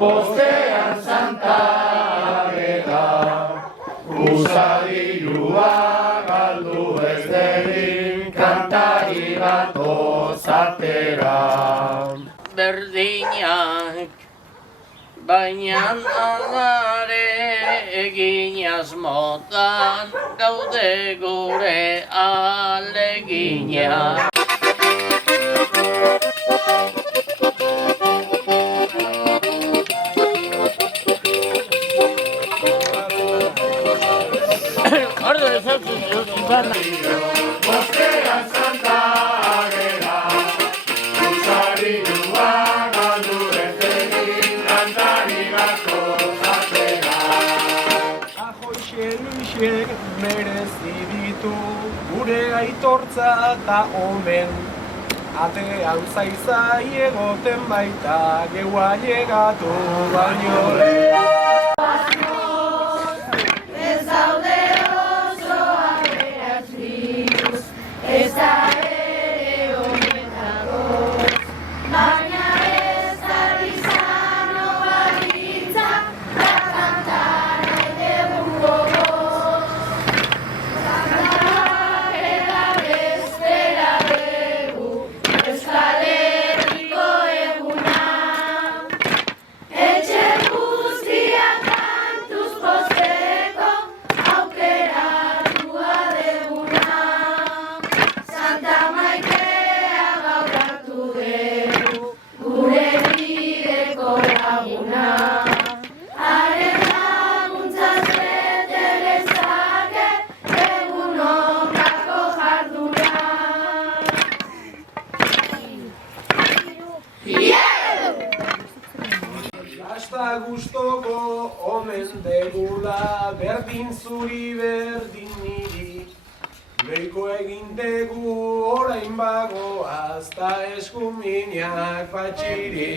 Bostean Santa Ageda, usadirua galdu ez dedin, kantari bat ozatera. Berdinak, baina adare egin asmotan, gaude gure alegina. Bostean Santa Ageda, usadirua galdu ez dedin, kantari bat ozatera. Ahoxe Luisek merezi ditu gure aitortza eta omen. Atean zaizai egoten baita geua llegatu baino lehen. Ez daude oso aberatuz, ez da ere honetagoz, baina ez da izano balitza, da kantan nahi dugu gogoz. Kantarak eta bestera dugu, Euskal Herriko eguna. Etxe guztiak kantuz pozteko aukeratua deguna. Santa Maitea gaur hartu dugu, gure bideko laguna. Haren laguntzaz bete lezake egunotako jarduna. Hasta gustoko omen degula, berdin zuri berdin niri. Beiko egin degu orain bago, hasta eskuminak patxiri.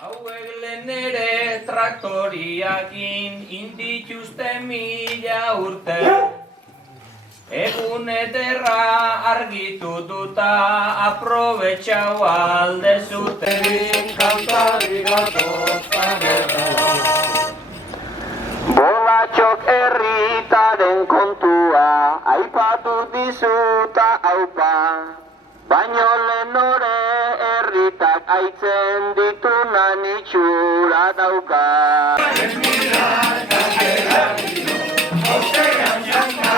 Hauek lehen ere traktoriakin indituzte 1000 urte. Egun ederra argitu duta aprobetxau alde zuten. Kantari bat ozatera. Bolatxok herritaren kontua, aipatu dizuta aupa. Baino lehenore herritak aitzen ditunan itxura dauka. Bostean Santa